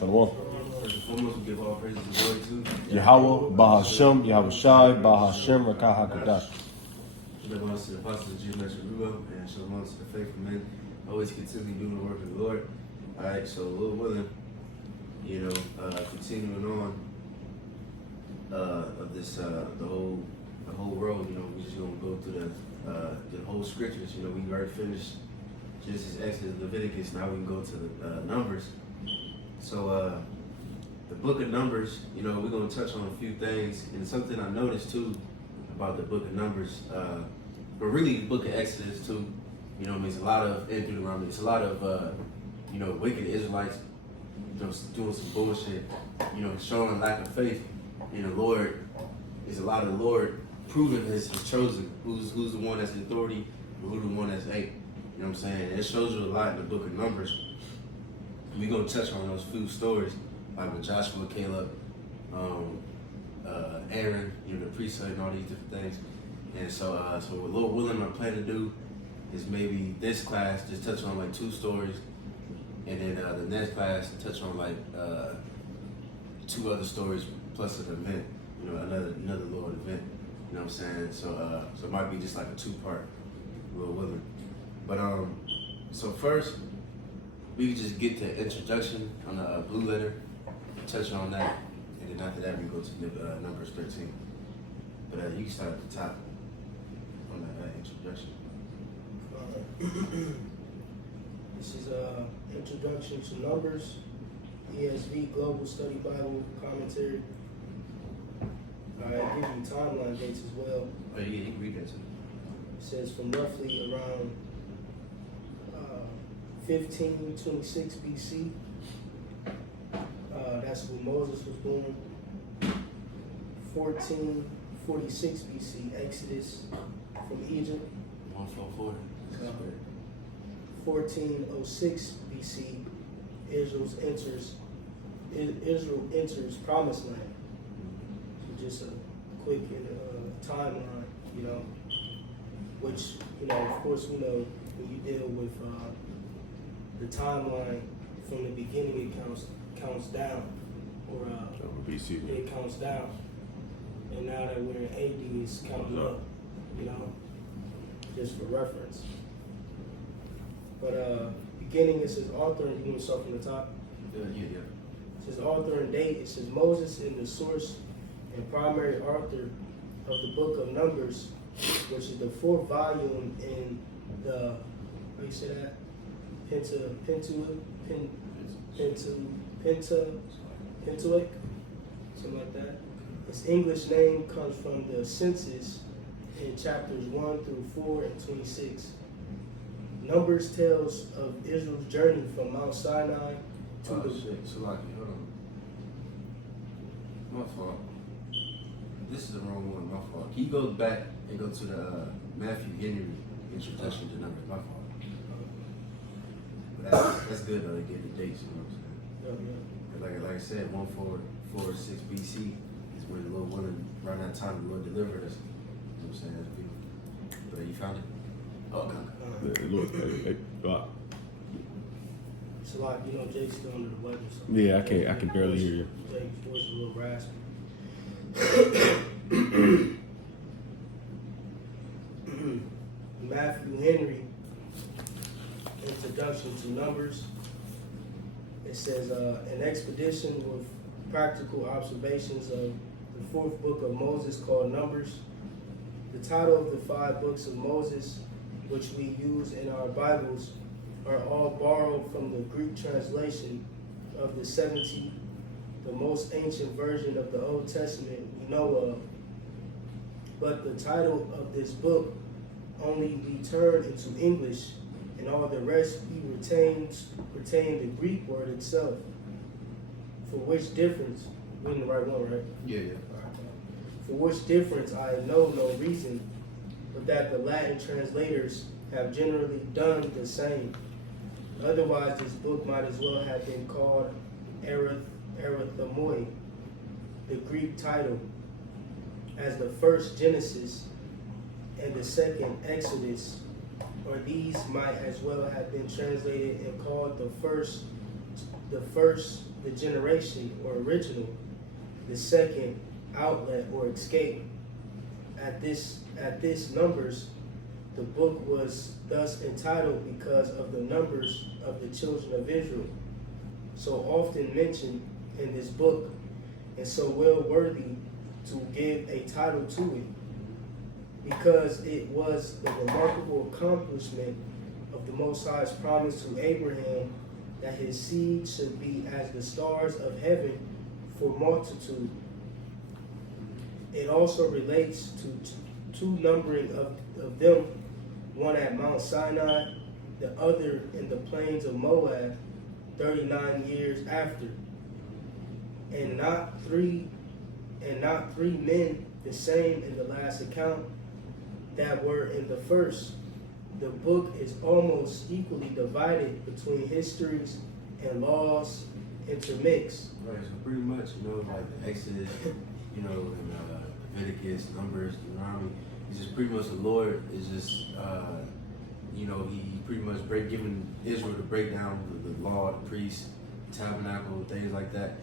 Shalom. First and foremost, we give all praises and glory to Yahweh, Bahashem, Yahweh Shai, Bahashem, Rakah HaKadosh. Shalom to the apostles of Jesus and shalom to the faithful men. Always continue doing the work of the Lord. All right, so Lord willing, continuing on of this the whole world. We're just gonna go through the whole scriptures. We already finished Genesis, Exodus, Leviticus. Now we can go to the Numbers. So the book of Numbers, we're gonna touch on a few things, and something I noticed too about the book of Numbers, but really the book of Exodus too. It's a lot of and Deuteronomy. It's a lot of wicked Israelites, doing some bullshit, showing lack of faith in the Lord. It's a lot of the Lord proving his chosen, who's the one that's in authority, and who's the one that's ain't. You know what I'm saying? It shows you a lot in the book of Numbers. We're gonna touch on those few stories, like with Joshua, Caleb, Aaron, the priesthood, and all these different things. And so what Lord willing, I plan to do is maybe this class just touch on like 2 stories, and then the next class touch on like 2 other stories plus an event, another Lord event. You know what I'm saying? So it might be just like a 2-part, Lord willing. But so first we can just get the introduction on the blue letter, touch on that, and then after that we go to Numbers 13. But you can start at the top on that introduction. This is Introduction to Numbers, ESV Global Study Bible Commentary. I give you timeline dates as well. Oh yeah, you can read that too. It says from roughly around 1526 BC. That's when Moses was born. 1446 BC, Exodus from Egypt. 144. 1406 BC, Israel enters Promised Land. So just a quick timeline, which of course we know when you deal with the timeline from the beginning, it counts down, or BC. it counts down, and now that we're in AD, it's counting up, just for reference. But beginning, it says author, and you want to start from the top? Yeah. It says author and date. It says Moses is the source and primary author of the book of Numbers, which is the 4th volume in the, how you say that? Pentateuch, something like that. Its English name comes from the census in chapters 1 through 4 and 26. Numbers tells of Israel's journey from Mount Sinai to the... Salaki, hold on. My fault. This is the wrong one, my fault. Can you go back and go to the Matthew Henry introduction to Numbers? My fault. But that's good though, they gave the dates, you know what I'm saying? Yeah. Like I said, 1446 BC is when the Lord willing, around that time the Lord delivered us. You know what I'm saying? That's beautiful. But you found it? Oh, okay. Look, hey, It's a lot, Jake's still under the weather. So yeah, I can barely hear you. Jake's voice is a little raspy. Matthew Henry, Introduction to Numbers. It says an expedition with practical observations of the 4th book of Moses called Numbers. The title of the 5 books of Moses, which we use in our Bibles, are all borrowed from the Greek translation of the 70, the most ancient version of the Old Testament we know of. But the title of this book only we turned into English, and all the rest he retain the Greek word itself. For which difference, we're in the right one, right? Yeah. For which difference I know no reason, but that the Latin translators have generally done the same. Otherwise, this book might as well have been called Arithmoi, the Greek title, as the first Genesis and the second Exodus, or these might as well have been translated and called the first the first, the generation or original, the second, outlet or escape. At this Numbers, the book was thus entitled because of the numbers of the children of Israel, so often mentioned in this book, and so well worthy to give a title to it, because it was the remarkable accomplishment of the Most High's promise to Abraham that his seed should be as the stars of heaven for multitude. It also relates to two numbering of them, one at Mount Sinai, the other in the plains of Moab, 39 years after. And not three men the same in the last account that were in the first. The book is almost equally divided between histories and laws intermixed. Right, so pretty much, like the Exodus, and Leviticus, Numbers, Deuteronomy, it's just pretty much the Lord is just, he pretty much giving Israel to break down the law, the priests, tabernacle, things like that,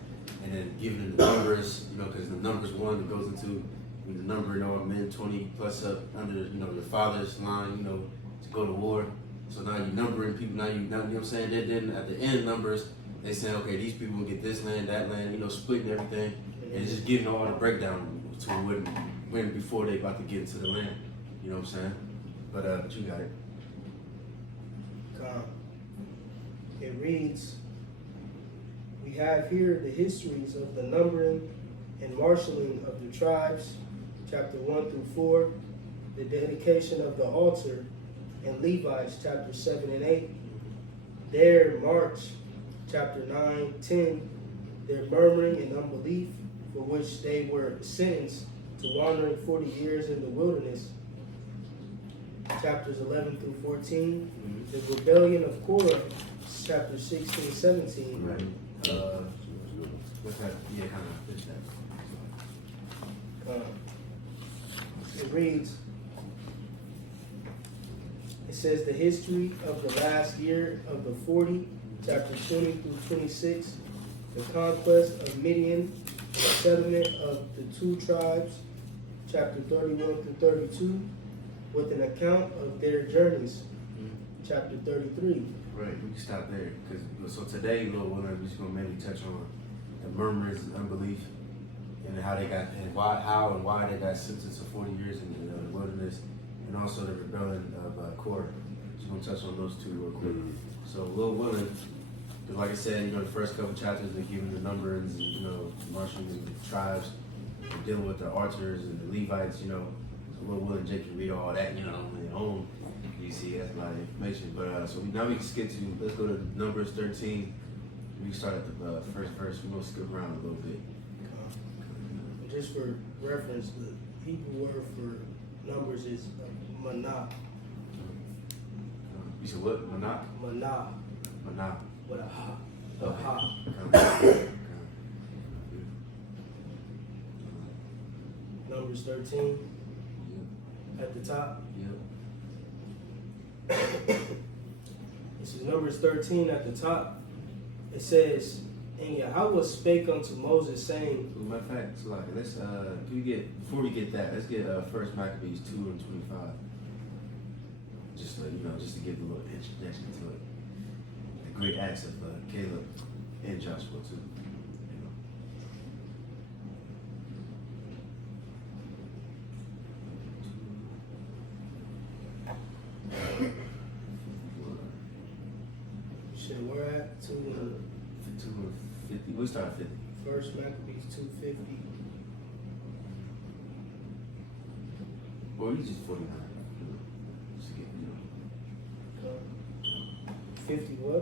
and then giving them the numbers, because the numbers one that goes into the number, men 20 plus up under, your father's line, to go to war. So now you're numbering people. Now you know what I'm saying. Then at the end numbers, they saying, okay, these people will get this land, that land, splitting everything, and it's just giving all the breakdown to when before they about to get into the land. You know what I'm saying? But you got it. It reads, we have here the histories of the numbering and marshaling of the tribes, chapter 1 through 4, the dedication of the altar, and Levites, chapter 7 and 8, their march, chapter 9, 10, their murmuring and unbelief, for which they were sentenced to wandering 40 years in the wilderness, chapters 11 through 14, the rebellion of Korah, chapters 16, 17. Right. What's that? Yeah, kind of fits that. It reads, it says the history of the last year of the 40, chapter 20 through 26, the conquest of Midian, the settlement of the two tribes, chapter 31 through 32, with an account of their journeys, chapter 33. Right, we can stop there. So today, we're just going to mainly touch on the murmurs and unbelief, and how they got, and why they got sentenced to 40 years in the wilderness, and also the rebellion of Korah. Just going to touch on those two real quick. So, Lil Willing, like I said, the first couple chapters, they're giving the numbers, and, marshalling the tribes, and dealing with the archers and the Levites, So Lil Willing, Jake can read all that, on their own. You see, that's a lot of information. But so now we can skip to, let's go to Numbers 13. We can start at the first verse. We're going to skip around a little bit. Just for reference, the Hebrew word for numbers is manah. You said what? Manah? Manah. Manah. With a ha. A ha. Numbers 13 at the top. This is Numbers 13 at the top. It says, and Yahweh spake unto Moses, saying, Matter of fact, so let's before we get that, let's get First Maccabees 2 and 25. Just just to give a little introduction to it. The great acts of Caleb and Joshua too. shit, we're at 250. We start at 50. First Maccabees 250. Or you just 49. Just get, 50 what?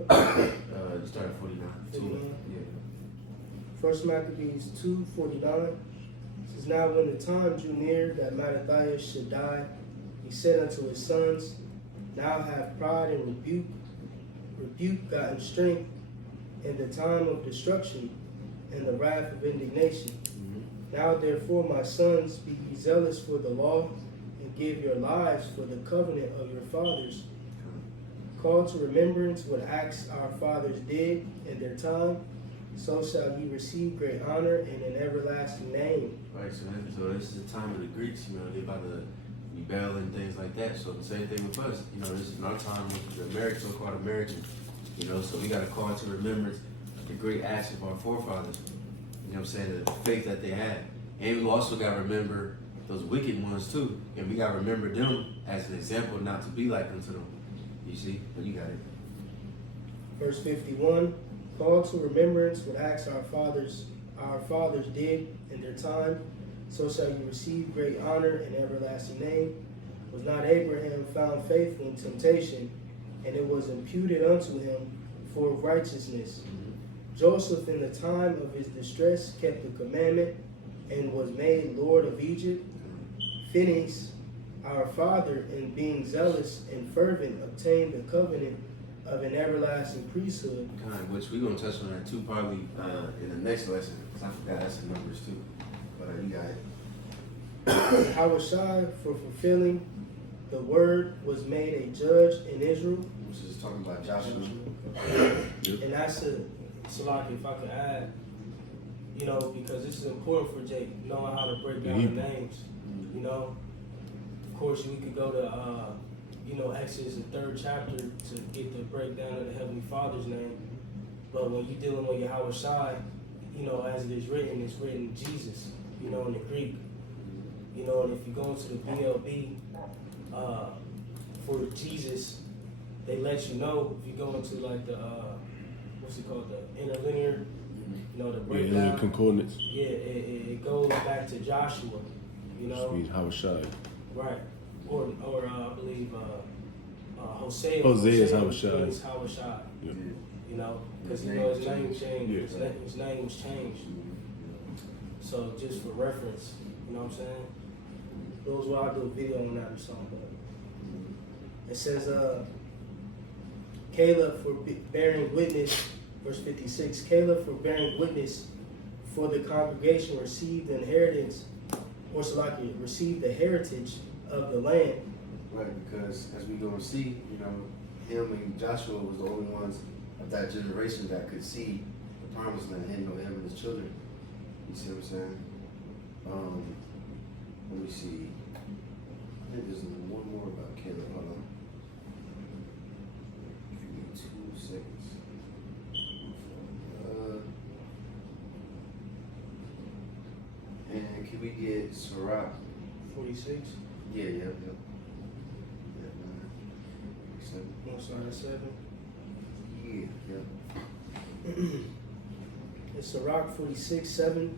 You start at 49. 49? Yeah. First Maccabees 2:49 says, now when the time drew near that Mattathias should die, he said unto his sons, now have pride and rebuke gotten strength in the time of destruction and the wrath of indignation. Now therefore, my sons, be ye zealous for the law, and give your lives for the covenant of your fathers. Call to remembrance what acts our fathers did in their time, so shall ye receive great honor and an everlasting name. Right, so this is the time of the Greeks, they're about to rebel and things like that. So the same thing with us, this is our time with the American, so-called Americans, so we got to call to remembrance the great acts of our forefathers, the faith that they had. And we also got to remember those wicked ones too, and we got to remember them as an example not to be like unto them. You see? But you got it. Verse 51, call to remembrance what acts our fathers did in their time, so shall you receive great honor and everlasting name. Was not Abraham found faithful in temptation, and it was imputed unto him for righteousness? Joseph in the time of his distress kept the commandment and was made Lord of Egypt. Phinehas, our father, in being zealous and fervent, obtained the covenant of an everlasting priesthood. Which we're going to touch on that too, probably in the next lesson, because I forgot that's in Numbers too. But you got it. Hawashai, for fulfilling the word, was made a judge in Israel. Which is talking about Joshua. And that's so like if I could add, because this is important for Jake, knowing how to break down the names. Of course, we could go to, Exodus, the 3rd chapter, to get the breakdown of the Heavenly Father's name. But when you're dealing with Yahweh Shai, as it is written, it's written Jesus, in the Greek. And if you go into the BLB for Jesus, they let you know. If you go into like the, what's it called, the interlinear, the breakdown. Yeah, concordance. Yeah, it goes back to Joshua, Speed Hawashai. Right. Or I believe Hosea. Hosea is Hawashai. Is Hawashai. Yeah. Because his name changed. Yeah. His name was changed. So just for reference, you know what I'm saying? Those will I'll do a video on that or something. It says Caleb for bearing witness, verse 56, Caleb for bearing witness for the congregation received the inheritance, or received the heritage of the land. Right, because as we going to see, him and Joshua was the only ones of that generation that could see the promised land, him and his children. You see what I'm saying? Let me see. I think there's one more about Caleb. Hold on. Give me 2 seconds. And can we get Sirach? 46. Yeah. No, sorry, 7. Yeah. It's Sirach 46, 7.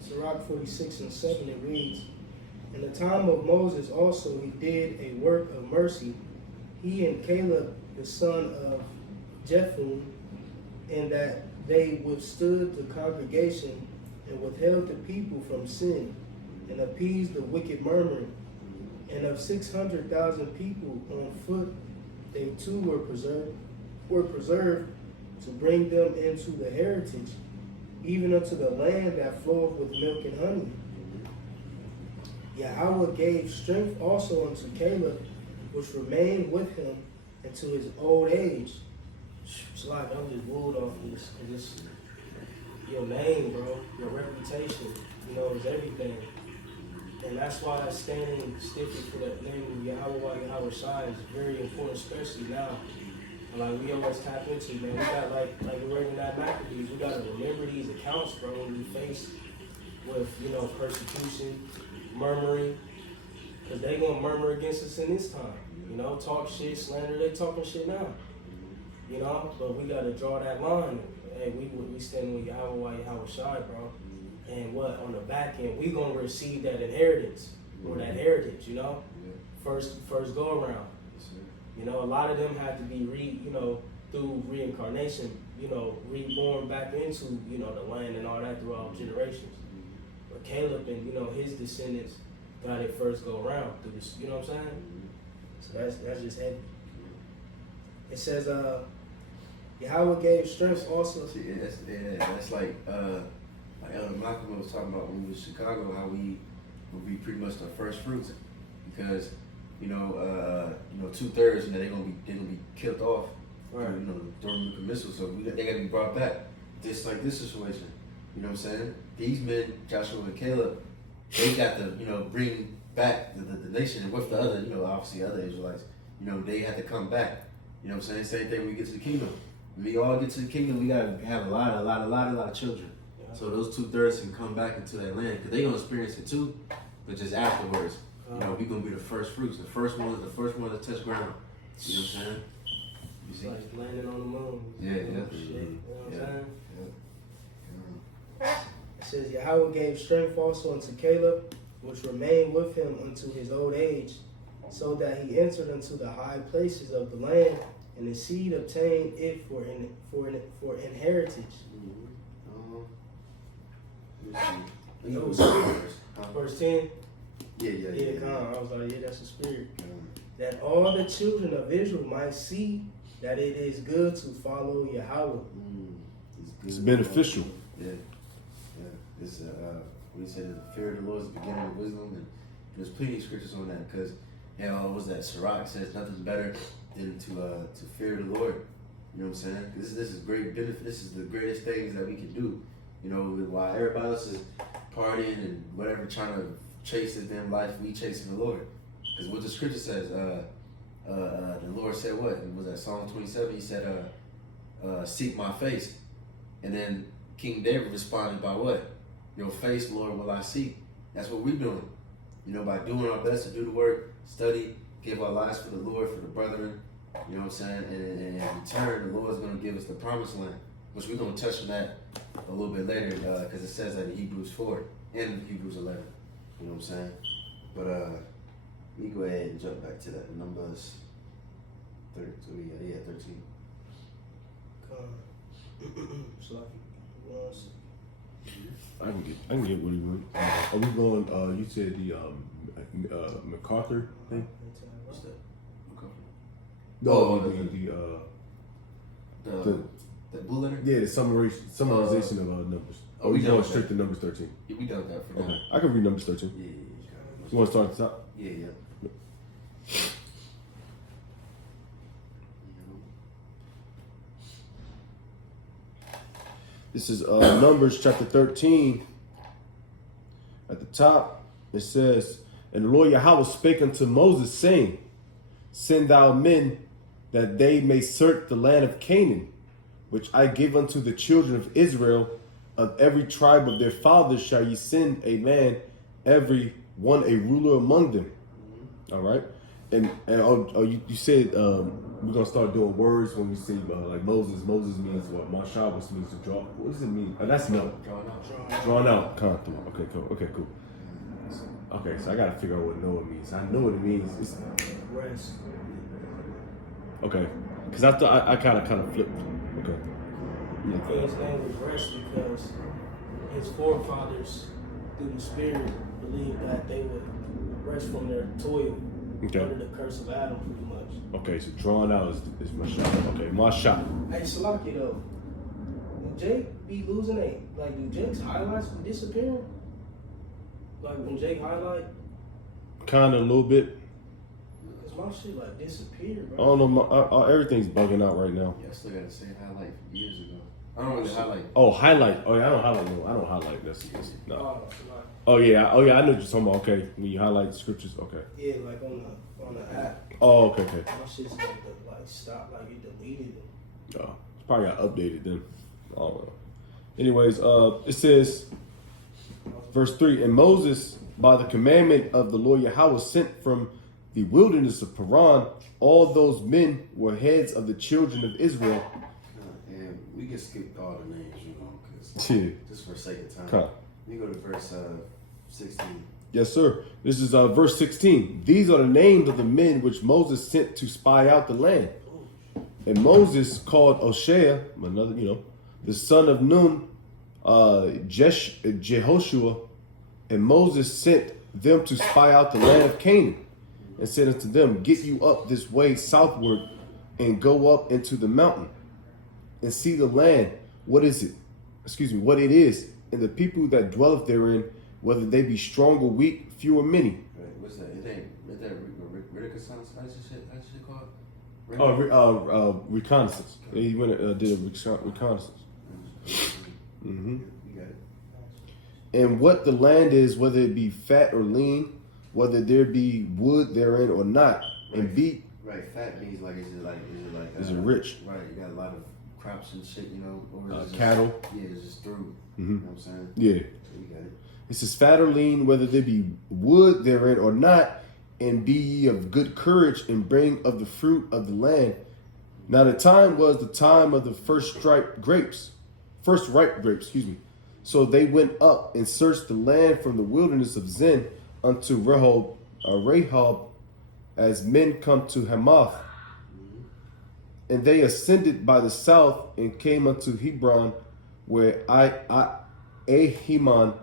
Sirach 46 and 7, it reads, in the time of Moses also he did a work of mercy, he and Caleb the son of Jephunneh, in that they withstood the congregation and withheld the people from sin and appeased the wicked murmuring. And of 600,000 people on foot, they too were preserved to bring them into the heritage, even unto the land that floweth with milk and honey. Yahweh gave strength also unto Caleb, which remained with him until his old age. It's like I'm just wooed off this, because it's your name, bro, your reputation, is everything. And that's why that standing stiffly for that name of Yahweh Shai is very important, especially now. And like we always tap into, man, we got like we're reading that Maccabees, we gotta remember these accounts, bro, when we face with, persecution, murmuring, because they gonna murmur against us in this time. Talk shit, slander, they talking shit now. But we gotta draw that line. Hey, we standing with Yahweh Shai, bro. And what on the back end, we gonna receive that inheritance or that heritage, First go around. A lot of them had to be through reincarnation, reborn back into, the land and all that throughout generations. But Caleb and, his descendants got it first go around through this, you know what I'm saying? So that's just heavy. It says, Yahweh gave strength also. See, that's like Elder Malcolm was talking about when we was in Chicago, how we would be pretty much the first fruits, because 2/3, they're gonna be killed off, Right. during nuclear missiles. So they gotta be brought back. Just like this situation, you know what I'm saying? These men, Joshua and Caleb, they got to bring back the nation, and with the other, obviously other Israelites, they had to come back. You know what I'm saying? Same thing when we get to the kingdom. When we all get to the kingdom, we gotta have a lot of children. Yeah. So those 2/3 can come back into that land, because they gonna experience it too, but just afterwards. We gonna be the first fruits, the first one to touch ground. You know what I'm saying? You It's see? like landing on the moon. Yeah. Shit, you know what I'm saying? Yeah. It says, Yahweh gave strength also unto Caleb, which remained with him unto his old age, so that he entered into the high places of the land, and his seed obtained it for inheritance. Verse 10. Yeah, come on. I was like, yeah, that's the spirit. That all the children of Israel might see that it is good to follow Yahweh. It's beneficial. Yeah. It's we said the fear of the Lord is the beginning of wisdom, and there's plenty of scriptures on that, because what was that? Sirach says nothing better than to fear the Lord. You know what I'm saying? This is great benefit. This is the greatest things that we can do. While everybody else is partying and whatever, trying to chase this damn life, we chasing the Lord. Because what the scripture says, the Lord said what? It was that Psalm 27. He said, "Seek my face," and then King David responded by what? "Your face, Lord, will I seek." That's what we're doing. By doing our best to do the work, study, give our lives for the Lord, for the brethren. You know what I'm saying? And in return, the Lord's going to give us the promised land, which we're going to touch on that a little bit later, because it says that in Hebrews 4 and Hebrews 11. You know what I'm saying? But let me go ahead and jump back to that. Numbers 13. Yeah, 13. So like, once. I can get what he wants. Are we going? You said the MacArthur thing? What's that? No, the blue letter? the summarization of numbers. Oh, we we going done straight that. to numbers 13. Yeah, we done that for now. Okay, I can read numbers 13. Yeah. You want to start at the top? Yeah. This is Numbers chapter 13. At the top, it says, "And the Lord Yahweh spake unto Moses, saying, Send thou men, that they may search the land of Canaan, which I give unto the children of Israel. Of every tribe of their fathers shall ye send a man, every one a ruler among them." All right. And you said we're gonna start doing words when we say like Moses. Moses means what? Mashal, which means to draw. What does it mean? That's no. Drawn out. Contour. Okay, cool. Okay, cool. Okay, so I gotta figure out what Noah means. I know what it means. It's, Rest. okay, because I thought I kind of flipped. Okay. I think his name was Rest because his forefathers, through the Spirit, believed that they would rest from their toil under the curse of Adam, pretty much. Okay, so drawn out is my shot. Okay, my shot. Hey, Salaki though, do Jake be losing it? Like, do Jake's highlights be disappearing? Like when Jake highlight, Kind of a little bit. cause my shit like disappeared, I bro. don't know. Everything's bugging out right now. Yeah, I still got the same highlight from years ago. I don't really highlight. Oh, highlight. Oh yeah, I don't highlight. No, I don't highlight. That's no. Oh, Oh yeah. I know what you're talking about. Okay, when you highlight scriptures. Okay. yeah, like on the app, Oh, okay. my shit's like stop, like it deleted it. It's probably got updated then. I don't know. Anyways, it says, verse 3, "And Moses, by the commandment of the Lord Yahweh, sent from the wilderness of Paran, all those men were heads of the children of Israel." And we can skip all the names, because Yeah. just for sake of time. Okay. Let me go to verse 16. Yes, sir. This is verse 16. "These are the names of the men which Moses sent to spy out the land. And Moses called Oshea, the son of Nun, Jehoshua, and Moses sent them to spy out the land of Canaan, and said unto them, Get you up this way southward, and go up into the mountain, and see the land. What it is, and the people that dwelleth therein, whether they be strong or weak, few or many. Right, what's that? Is that reconnaissance? How's this shit called? Reconnaissance. He went did a reconnaissance. Mm-hmm. You got it. And what the land is, whether it be fat or lean, whether there be wood therein or not, and be right. Fat means like is it rich? Right, you got a lot of crops and shit, you know, or is it cattle. Yeah, it's just through. Mm-hmm. You know what I'm saying? Yeah. So you got it. It says fat or lean, whether there be wood therein or not, and be ye of good courage, and bring of the fruit of the land. Now the time was the time of the first ripe grapes, excuse me. So they went up and searched the land from the wilderness of Zin unto Rehob, as men come to Hamath. And they ascended by the south and came unto Hebron, where Ahiman,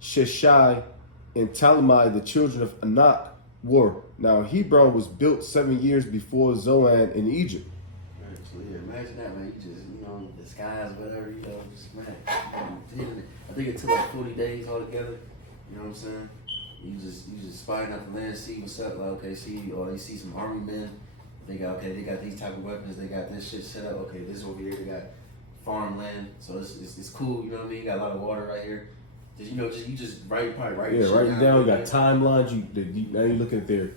Sheshai, and Talmai, the children of Anak, were. Now Hebron was built 7 years before Zoan in Egypt. Right, so yeah, imagine that, man. You just, you know, disguise, whatever, you know, just, man. I think it took like 40 days altogether. You know what I'm saying? You just spying out the land, see what's up. Like, okay, you see some army men. They got these type of weapons. They got this shit set up. Okay, this over here. They got farmland. So it's cool. You know what I mean? You got a lot of water right here. You just write Yeah, writing down. You got timelines. Now you look at their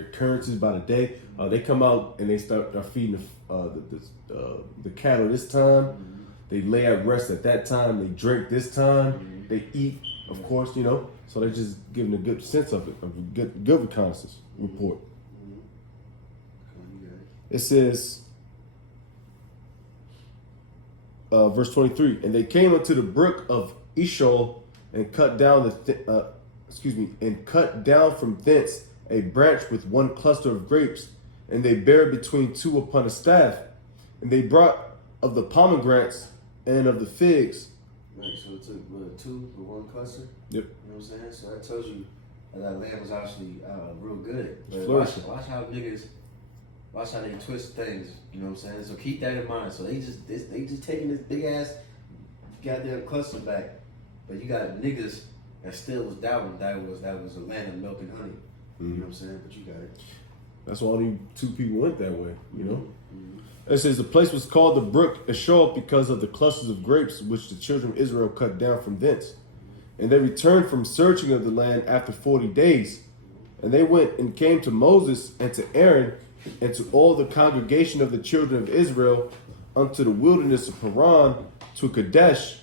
occurrences by the day. They come out and they start feeding the cattle this time. Mm-hmm. They lay at rest at that time. They drink this time. Mm-hmm. They eat, of course, you know. So they're just giving a good sense of it, of a good reconnaissance report. It says, verse 23, and they came unto the brook of Eshol and cut down and cut down from thence a branch with one cluster of grapes, and they bare between two upon a staff, and they brought of the pomegranates and of the figs. Right, so it took two for one cluster. Yep. You know what I'm saying? So that tells you that land was actually real good. But watch how they twist things. You know what I'm saying? So keep that in mind. So they just taking this big ass goddamn cluster back, but you got niggas that still was doubting that was a land of milk and honey. Mm-hmm. You know what I'm saying? But you got it. That's why only two people went that way, you know? Mm-hmm. It says the place was called the brook Eshol because of the clusters of grapes which the children of Israel cut down from thence. And they returned from searching of the land after 40 days. And they went and came to Moses and to Aaron and to all the congregation of the children of Israel unto the wilderness of Paran to Kadesh,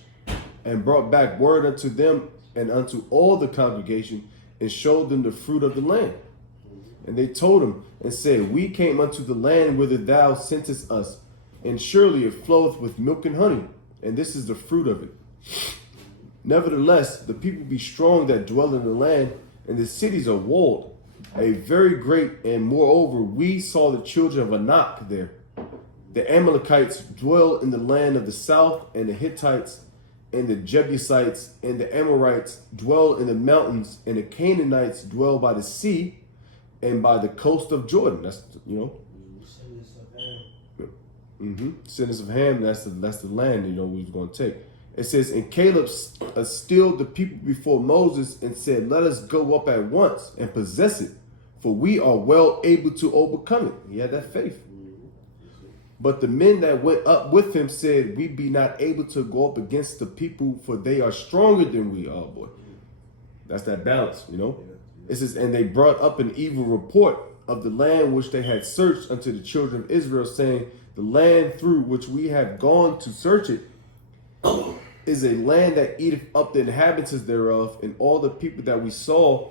and brought back word unto them and unto all the congregation, and showed them the fruit of the land. And they told him and said, we came unto the land whither thou sentest us, and surely it floweth with milk and honey, and this is the fruit of it. Nevertheless, the people be strong that dwell in the land, and the cities are walled, a very great, and moreover, we saw the children of Anak there. The Amalekites dwell in the land of the south, and the Hittites, and the Jebusites, and the Amorites dwell in the mountains, and the Canaanites dwell by the sea, and by the coast of Jordan. That's, you know. Descendants of Ham, that's the land, you know, we was going to take. It says, and Caleb stilled the people before Moses and said, let us go up at once and possess it, for we are well able to overcome it. He had that faith. But the men that went up with him said, we be not able to go up against the people, for they are stronger than we are, boy. That's that balance, you know. It says, and they brought up an evil report of the land which they had searched unto the children of Israel, saying, the land through which we have gone to search it is a land that eateth up the inhabitants thereof, and all the people that we saw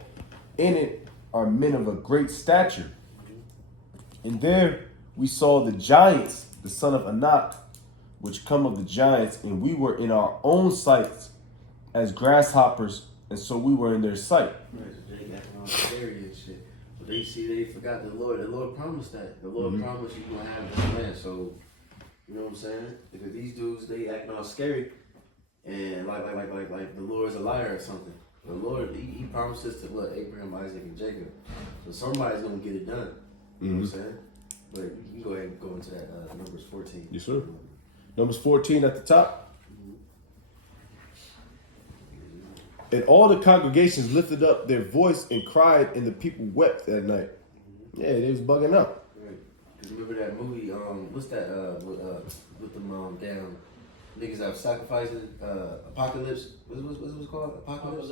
in it are men of a great stature. And there we saw the giants, the son of Anak, which come of the giants, and we were in our own sights as grasshoppers, and so we were in their sight. Right, so they got all scary and shit. But they forgot the Lord. The Lord promised that. The Lord promised you gonna have this land. So, you know what I'm saying? Because these dudes, they acting all scary, and like the Lord's a liar or something. The Lord, he promised us to what? Abraham, Isaac, and Jacob. So somebody's gonna get it done. You know what I'm saying? But you can go ahead and go into that Numbers 14. Yes, sir. Numbers 14 at the top. And all the congregations lifted up their voice and cried, and the people wept that night. Yeah, they was bugging out. Right. Cause remember that movie? What's that? With them damn niggas that were sacrificing Apocalypse. What's it called? Apocalypse.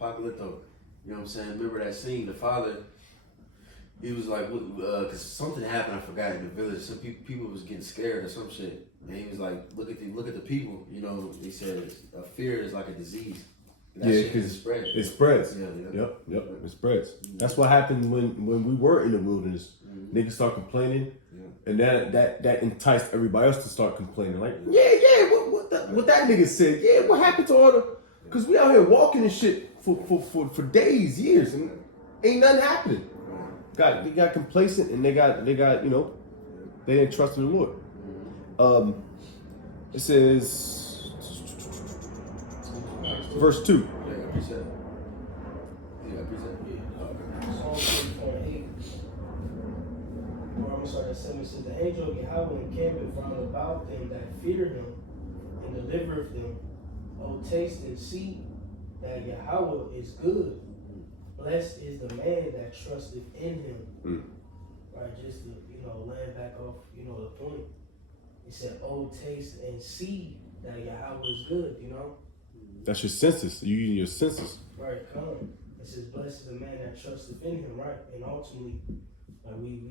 Apocalypto. You know what I'm saying? Remember that scene? The father, he was like, cause something happened. I forgot in the village. Some people was getting scared or some shit. And he was like, look at the people. You know, he said fear is like a disease. That Yeah, shit because spread. it spreads. Yeah. Yep, it spreads. That's what happened when we were in the wilderness. Niggas start complaining, and that enticed everybody else to start complaining. Like, what that nigga said? Yeah, what happened to all the? Because we out here walking and shit for days, years, and ain't nothing happening. They got complacent, and they got they didn't trust in the Lord. It says. Verse 2. Psalm 34:8. Or I'm sorry, 7 says, the angel of Yahweh encampeth round about them that fear him and delivereth them. O taste and see that Yahweh is good. Blessed is the man that trusteth in him. Right, just to, land back off, the point. It said, oh, taste and see that Yahweh is good, That's your senses. You using your senses. Right, come on. It says, blessed is the man that trusteth in him, right? And ultimately, we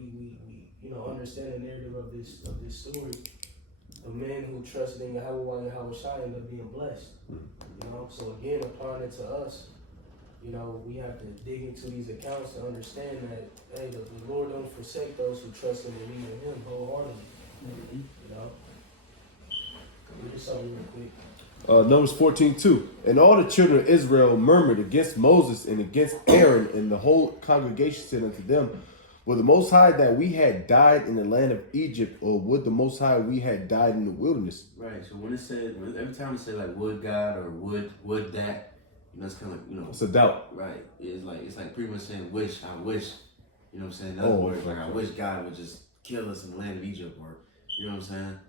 understand the narrative of this story. The man who trusted in Yahweh while Yahweh Shai ended up being blessed. So again, applying it to us, we have to dig into these accounts to understand that, hey, the Lord don't forsake those who trust and believe in him wholeheartedly. Read something real quick. Numbers 14:2. And all the children of Israel murmured against Moses and against Aaron, and the whole congregation said unto them, would the Most High that we had died in the land of Egypt, or would the Most High we had died in the wilderness? Right. So when it said, every time it say like would God or would that, it's kind of like, It's a doubt. Right. It's like pretty much saying wish. I wish. You know what I'm saying? In other words, like I wish God would just kill us in the land of Egypt, or you know what I'm saying?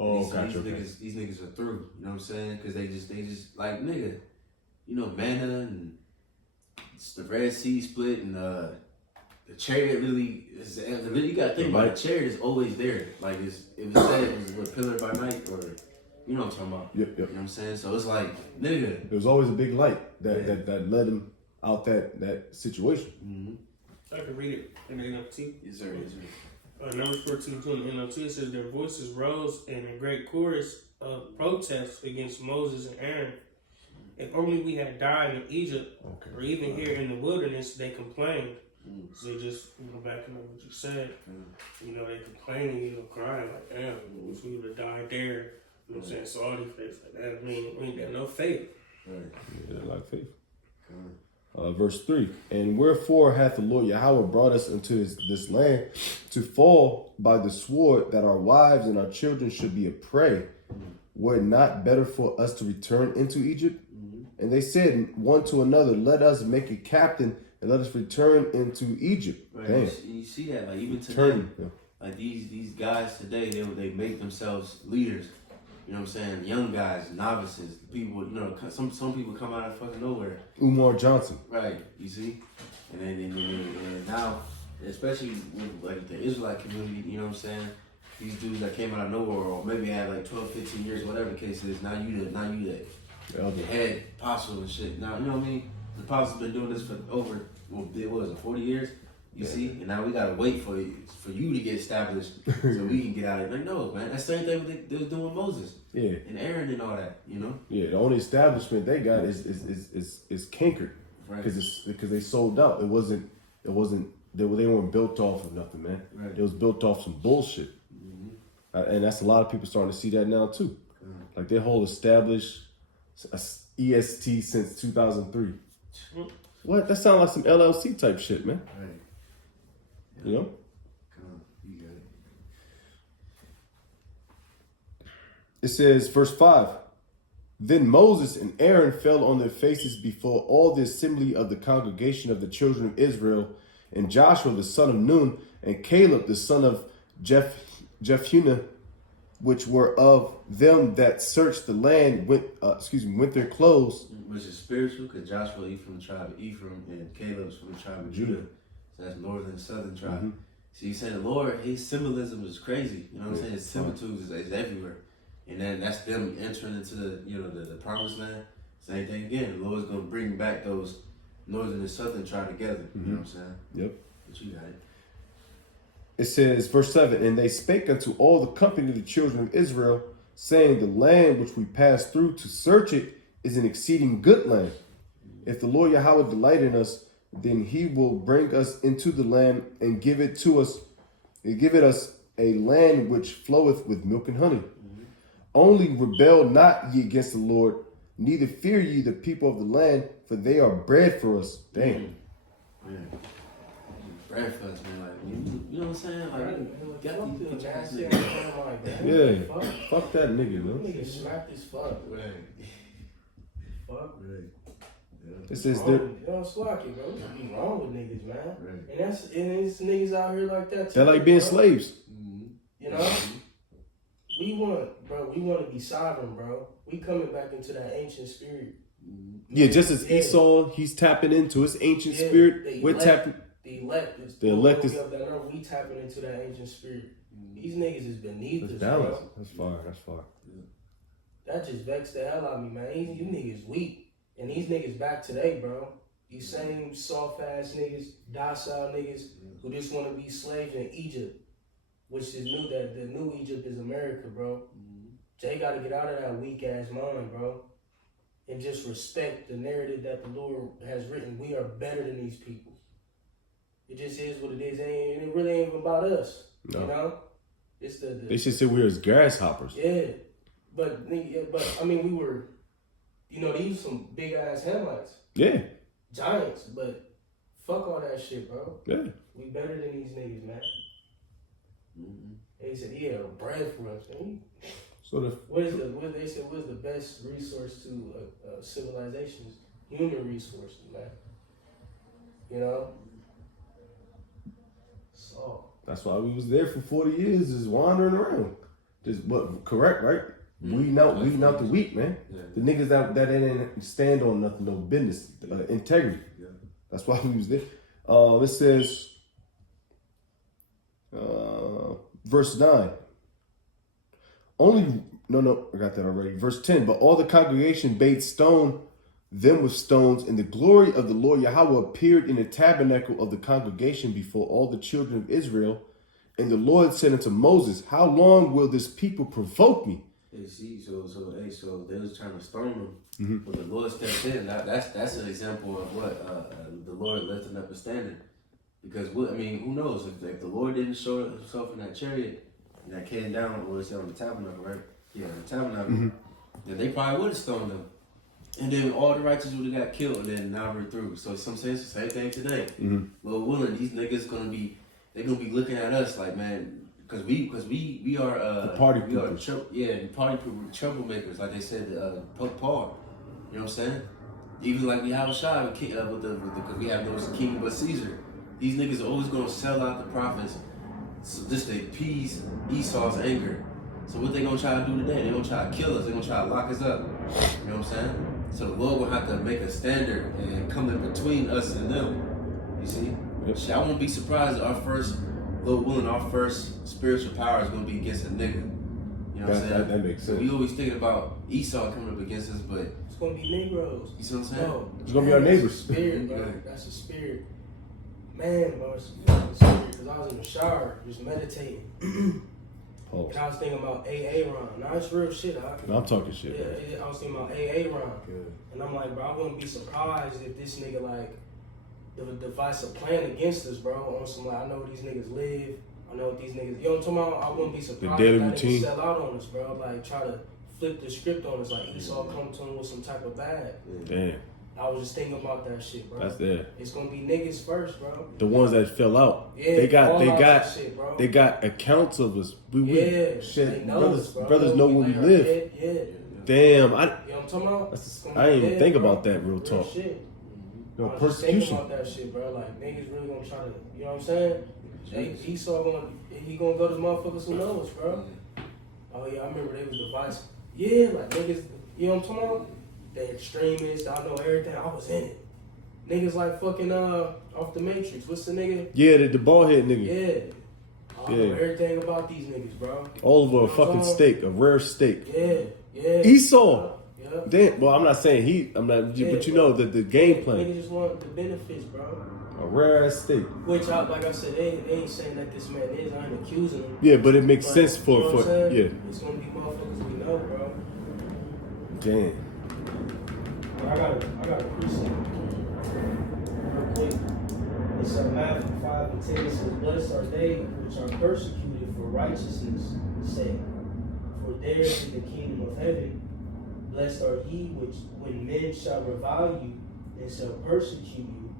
These niggas are through. You know what I'm saying? Because they just like nigga, manna and the Red Sea split and the chariot really is. You gotta think about it. The chariot is always there. Like it was said it was a pillar by night, or you know what I'm talking about. Yep. You know what I'm saying? So it's like nigga. There was always a big light that led him out that situation. Mm-hmm. I can read it in the NLT. Yes, sir. Numbers 14:2 in the NLT, it says, their voices rose in a great chorus of protest against Moses and Aaron. If only we had died in Egypt, or even here in the wilderness, they complained. So just, back in what you said, they complaining, crying, like, damn, we wish we would have died there. You know what I'm saying? Salty face, like that. We ain't got no faith. Right. Yeah, like faith. Verse 3. And wherefore hath the Lord Yahweh brought us into this land to fall by the sword, that our wives and our children should be a prey? Were it not better for us to return into Egypt? And they said one to another, let us make a captain and let us return into Egypt. Right. You see that, like even today, like these guys today, they make themselves leaders. You know what I'm saying? Young guys, novices, people. Some people come out of fucking nowhere. Umar Johnson. Right. You see, and then now, especially with like the Israelite community, you know what I'm saying? These dudes that came out of nowhere, or maybe had like 12, 15 years, whatever the case is. Now you the head apostle and shit. Now you know what I mean? The apostle's been doing this for over, what was it, 40 years? You see? And now we gotta wait for you to get established so we can get out of it. Like, no, man. That's the same thing they was doing with Moses. Yeah. And Aaron and all that, Yeah, the only establishment they got is cankered. Right. Because they sold out. It wasn't they weren't built off of nothing, man. Right. It was built off some bullshit. And that's a lot of people starting to see that now too. Like their whole established EST since 2003. What? That sounds like some LLC type shit, man. Right. You know? Come on, you got it. It says, verse 5. Then Moses and Aaron fell on their faces before all the assembly of the congregation of the children of Israel, and Joshua the son of Nun, and Caleb the son of Jephunneh, which were of them that searched the land with their clothes. Which is spiritual, because Joshua, from the tribe of Ephraim, and Caleb's from the tribe of Judah. So that's northern and southern tribe. Mm-hmm. So you saying the Lord, his symbolism is crazy. You know what I'm saying? His similitudes is everywhere. And then that's them entering into the promised land. Same thing again. The Lord's gonna bring back those northern and southern tribe together. You know what I'm saying? Yep. But you got it. It says, verse 7, and they spake unto all the company of the children of Israel, saying, the land which we passed through to search it is an exceeding good land. If the Lord Yahweh delight in us, then he will bring us into the land and give it to us, and give it us a land which floweth with milk and honey. Only rebel not ye against the Lord, neither fear ye the people of the land, for they are bread for us. Damn. Man. Bread for us, man. Like, you know what I'm saying? Like, got these Yeah. Fuck that nigga, That man. nigga smacked his fuck. Right. Fuck. Right. It says Wrong. there. You know, slack it, bro. What be wrong with niggas, man? Right. And it's niggas out here like that too. They're like being bro. slaves. You know? We want to be sovereign, bro. We coming back into that ancient spirit. Yeah, just as Esau, he's tapping into his ancient spirit. We're tapping. The elect is we tapping into that ancient spirit. These niggas is beneath us, bro. That's fire. That's fire. That just vexed the hell out of me, man. You niggas weak. And these niggas back today, bro. These same soft ass niggas, docile niggas who just want to be slaves in Egypt, which is new. That the new Egypt is America, bro. Jay got to get out of that weak ass mind, bro, and just respect the narrative that the Lord has written. We are better than these people. It just is what it is, and it really ain't even about us. No. You know, it's the they should say we were as grasshoppers. Yeah, but I mean, we were. You know, these some big ass Hamites. Yeah. Giants, but fuck all that shit, bro. Yeah. We better than these niggas, man. They said, yeah, bread for us. Man. So What they said was the best resource to civilizations? Human resources, man. You know? So. That's why we was there for 40 years, just wandering around. Just correct, right? Weeding out the wheat, man. Yeah. The niggas that didn't stand on nothing, no business, integrity. Yeah. That's why we was there. It says, verse 9. I got that already. Verse 10. But all the congregation bade stone them with stones, and the glory of the Lord Yahweh appeared in the tabernacle of the congregation before all the children of Israel. And the Lord said unto Moses, how long will this people provoke me? Hey, see, so they was trying to stone him, but the Lord stepped in. That's an example of what the Lord lifting up a standard. Because who knows if the Lord didn't show himself in that chariot and that came down, or it's on the tabernacle, right? Yeah, the tabernacle. Then they probably would have stoned them, and then all the righteous would have got killed, and then never through. So some sense, the same thing today. Lord willing, these niggas gonna be looking at us like, man. Because we are the party people. Party people, troublemakers, like they said, Pope Paul. You know what I'm saying? Even like we have a shot because we have those king but Caesar. These niggas are always gonna sell out the prophets, so just to appease Esau's anger. So what they gonna try to do today? They gonna try to kill us. They gonna try to lock us up. You know what I'm saying? So the Lord will have to make a standard and come in between us and them. You see? Yep. I won't be surprised if our first spiritual power is going to be against a nigga. You know what I'm saying? That makes sense. We always thinking about Esau coming up against us, but it's going to be Negroes. You see what I'm saying? No, it's going to be our neighbors. That's a spirit, bro. That's a spirit. Man, bro, it's a spirit. Because I was in the shower just meditating. And I was thinking about Aaron. Now it's real shit. I'm talking shit. Yeah, I was thinking about Aaron. And I'm like, bro, I wouldn't be surprised if this nigga, like, devise a plan against us, bro. On some, like, I know where these niggas live. I know what these niggas, you know what I'm talking about? I wouldn't be surprised the daily if routine. Niggas sell out on us, bro. Like, try to flip the script on us. Like, Esau come to him with some type of bag. Damn. I was just thinking about that shit, bro. That's there. It's gonna be niggas first, bro. The ones that fell out. Yeah, they got accounts of us. Shit, brothers know where we live. Yeah. Damn, you know what I'm talking about? I didn't even think about that real talk. Shit. No, I was persecution. just thinking about that shit, bro. Like, niggas really gonna try to, you know what I'm saying? Esau gonna go to motherfuckers who knows, bro. Oh yeah, I remember they was divisive. Yeah, like niggas, you know what I'm talking about? The extremists, I know everything. I was in it. Niggas like fucking off the Matrix. What's the nigga? Yeah, the bald head nigga. Yeah. I know everything about these niggas, bro. All over You know a what I'm fucking saying? steak, a rare steak. Yeah. Esau. Yeah. Then, well, I'm not saying I'm not, but you know the game plan. Niggas just want the benefits, bro. A rare ass steak. Which, like I said, they ain't saying that this man is. I ain't accusing him. Yeah, but it makes sense you know for what I'm saying? yeah. It's gonna be motherfuckers we know, bro. Damn. I got a precept real quick. It's Matthew 5 and 10. It says, "Blessed are they which are persecuted for righteousness' sake, for theirs is the kingdom of heaven. Blessed are ye which, when men shall revile you and shall persecute you,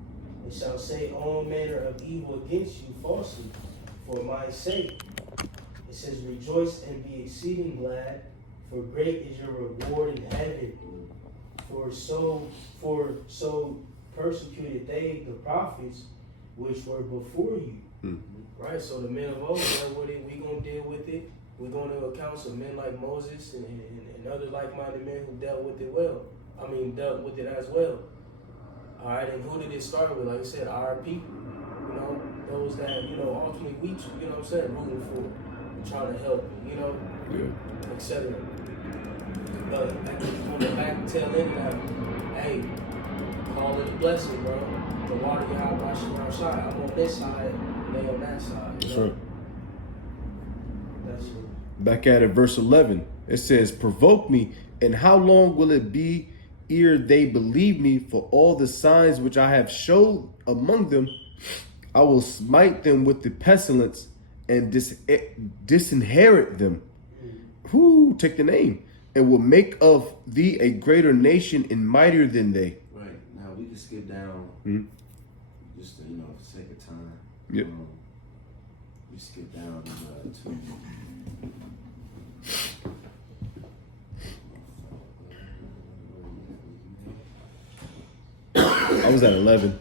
and shall say all manner of evil against you falsely for my sake." It says, "Rejoice and be exceeding glad, for great is your reward in heaven. For so persecuted they the prophets which were before you." Right? So the men of old dealt with it. We gonna deal with it. We're going to account some men like Moses and other like-minded men who dealt with it well. Dealt with it as well. All right, and who did it start with? Like I said, our people. You know, those that, ultimately we, you know what I'm saying, rooting for and trying to help, etc. But on the back tail end of that, hey, call it a blessing, bro. The water you have washing outside. I'm on this side, and they on that side. That's right. That's it. Back at it, verse 11. It says, "Provoke me, and how long will it be ere they believe me? For all the signs which I have showed among them, I will smite them with the pestilence and disinherit them." Who take the name? "And will make of thee a greater nation and mightier than they." Right. Now we can skip down just to, for sake of time. Yep. We skip down to I was at 11.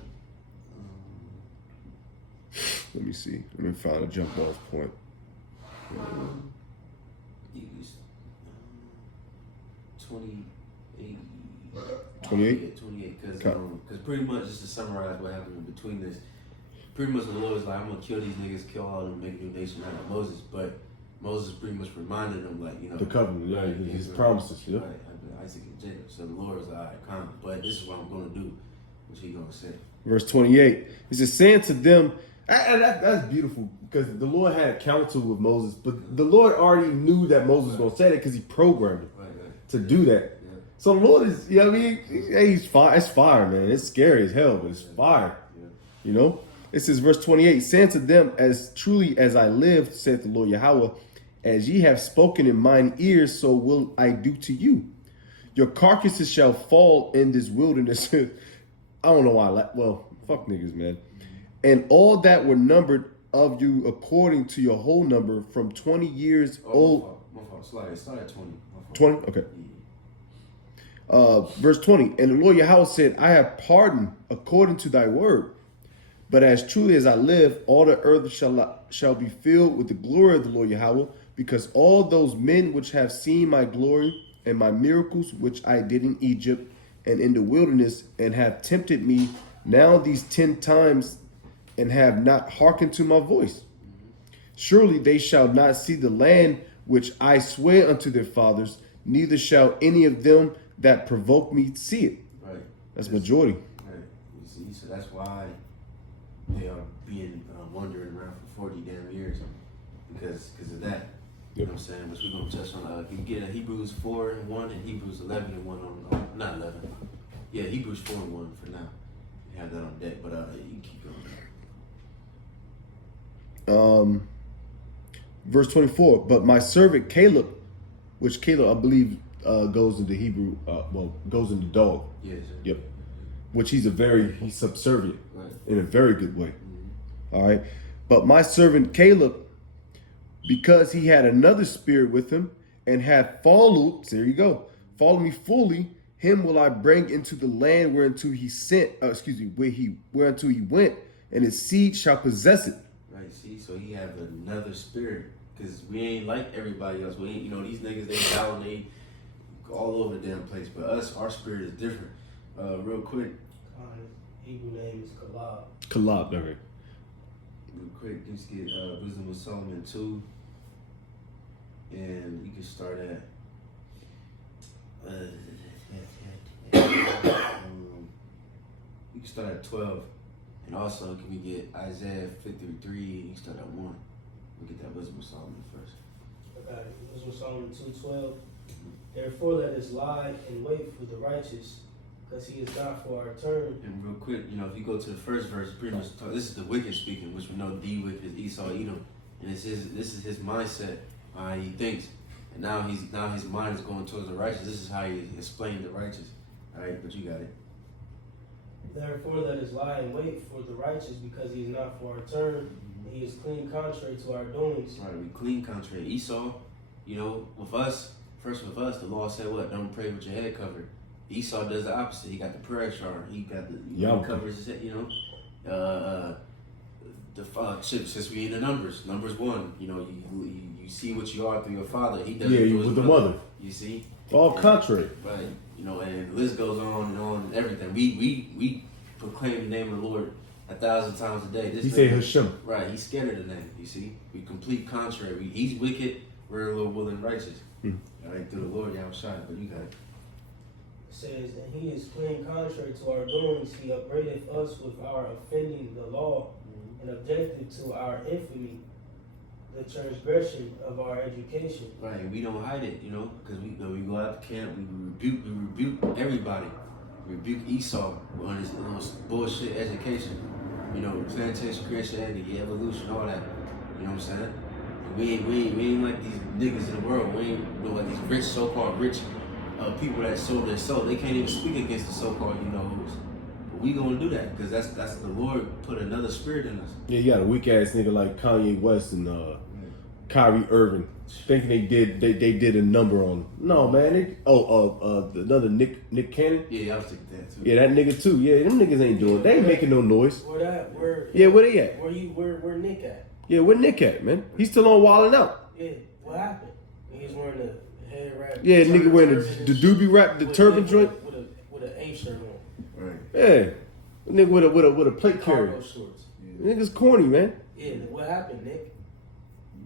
Let me see. Let me find a jump off point. He was 28. 28? Yeah, 28. Because pretty much, just to summarize what happened in between this, pretty much the Lord was like, "I'm going to kill these niggas, kill all of them, make a new nation out of Moses." But Moses pretty much reminded them, like, The covenant, his promises, yeah. Right, Isaac and Jacob. So the Lord was like, "All right, come, but this is what I'm going to do." What he going to say? Verse 28. It says, "Saying to them," and that's beautiful because the Lord had counsel with Moses, but the Lord already knew that Moses was going to say that because he programmed him to do that. Yeah. So the Lord is, he's fire. It's fire, man. It's scary as hell, but it's fire. Yeah. It says, verse 28, "Saying to them, as truly as I live, saith the Lord Yahweh, as ye have spoken in mine ears, so will I do to you. Your carcasses shall fall in this wilderness." I don't know why. Fuck niggas, man. "And all that were numbered of you according to your whole number from 20 years old." My fault. Start at 20. 20? Okay. Verse 20. "And the Lord Yahweh said, I have pardoned according to thy word. But as truly as I live, all the earth shall be filled with the glory of the Lord Yahweh, because all those men which have seen my glory and my miracles which I did in Egypt and in the wilderness, and have tempted me now these 10 times, and have not hearkened to my voice. Surely they shall not see the land which I swear unto their fathers, neither shall any of them that provoke me see it." Right. That's majority. Right. You see, so that's why they are being wandering around for 40 damn years because of that. You know what I'm saying? Which we're going to touch on. You get a Hebrews 4:1 and Hebrews 11:1 on, not 11. Yeah, Hebrews 4:1 for now. You have that on deck, but you can keep going. Verse 24, "But my servant Caleb," which Caleb, I believe, goes into Hebrew, goes into dog. Yes. Sir. Yep. Which he's subservient Right. in a very good way. All right. "But my servant Caleb, because he had another spirit with him, and had followed," there you go, "followed me fully, him will I bring into the land whereunto he whereunto he went, and his seed shall possess it." Right. See, so he have another spirit Cause we ain't like everybody else. We ain't, you know, these niggas, they down, they all over the damn place. But us, our spirit is different. Real quick. Hebrew name is Kalab. Kalab, okay. Real quick, just get Wisdom of Solomon 2. And you can start at you can start at 12. And also, can we get Isaiah 53? You can start at 1. We'll get that Wisdom of Solomon first. Okay, Wisdom of Solomon 2:12. Therefore let us lie and wait for the righteous, because he is not for our turn. And real quick, you know, if you go to the first verse, pretty much this is the wicked speaking, which we know the wicked is Esau, Edom, and this is his mindset, how he thinks, and now his mind is going towards the righteous. This is how he explained the righteous. All right, but you got it. Therefore let us lie and wait for the righteous, because he is not for our turn, and he is clean contrary to our doings. Right, we clean contrary. Esau, you know, with us, the law said what? Don't pray with your head covered. Esau does the opposite. He got the prayer chart. He got the he covers his head, you know. Since we in the numbers 1, you know, you see what you are through your father. He does it with the mother. You see? All contrary. Right. You know, and the list goes on and everything. We proclaim the name of the Lord 1,000 times a day. He say Hashem. Right, he's scared of the name, you see? We complete contrary. He's wicked, we're a little willing righteous. All right, through the Lord, y'all shine, but you got it. It says, and he is clean contrary to our doings. He upbraideth us with our offending the law, and objected to our infamy, the transgression of our education. Right, and we don't hide it, you know, because we go out to camp, we rebuke everybody. We rebuke Esau on his bullshit education. You know, plantation, Christianity, evolution, all that. You know what I'm saying? We ain't like these niggas in the world. We ain't, you know, like these rich, so-called rich people that sold their soul. They can't even speak against the so-called you-know-who's. But we gonna do that, because that's the Lord put another spirit in us. Yeah, you got a weak ass nigga like Kanye West and Kyrie Irving thinking they did a number on him. No, man. Another Nick Cannon. Yeah, I was thinking that too. Yeah, that nigga too. Yeah, them niggas ain't doing. They ain't making no noise. Where they at? Where Nick at? Yeah, where Nick at, man? He's still on Wildin' Out. Yeah, what happened? He's wearing the head wrap. Yeah, nigga wearing the doobie wrap, the turban joint. With an A shirt on. Right. Yeah, nigga with a plate carrier. Cargo shorts. Yeah. Nigga's corny, man. Yeah, what happened, Nick?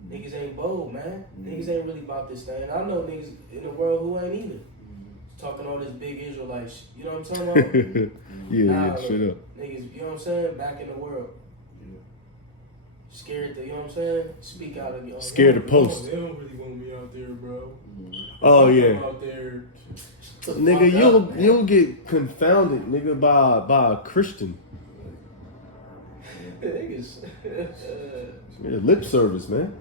Niggas ain't bold, man. Niggas ain't really about this thing. I know niggas in the world who ain't either. Talking all this big Israelite shit. You know what I'm talking about? yeah, straight up. Niggas, you know what I'm saying? Back in the world. Scared to, you know what I'm saying? Speak out of your Scared to post. They don't really want me out there, bro. Oh yeah. Out there. Nigga, you'll get confounded, nigga, by a Christian. Niggas. Yeah, lip service, man.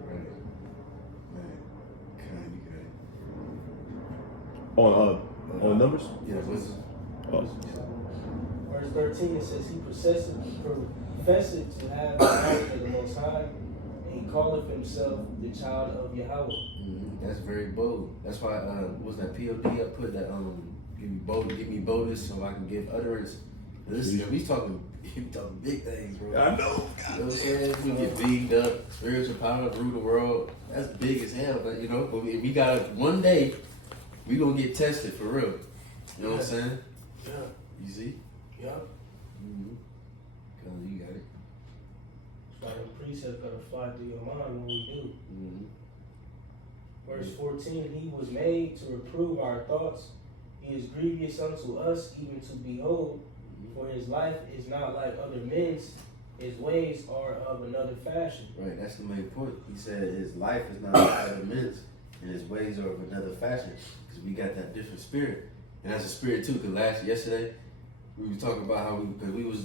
On numbers? Yeah, Verse 13, it says, he professeth to have the life of the Most High, and he calleth himself the child of Yahweh. That's very bold. That's why was that POD I put that give me boldness so I can give utterance. He's talking big things, bro. I know. You know what I'm saying? We get bigged up, spiritual power, rule the world. That's big as hell, but you know, but we got one day we gonna get tested for real. You know what I'm saying? Yeah. You see? Yeah. Cause you got it. Like a precept gotta fly through your mind when we do. Verse 14, he was made to reprove our thoughts. He is grievous unto us, even to behold. For his life is not like other men's. His ways are of another fashion. Right, that's the main point. He said his life is not like other men's, and his ways are of another fashion. Because we got that different spirit. And that's a spirit too, because yesterday, we were talking about how we was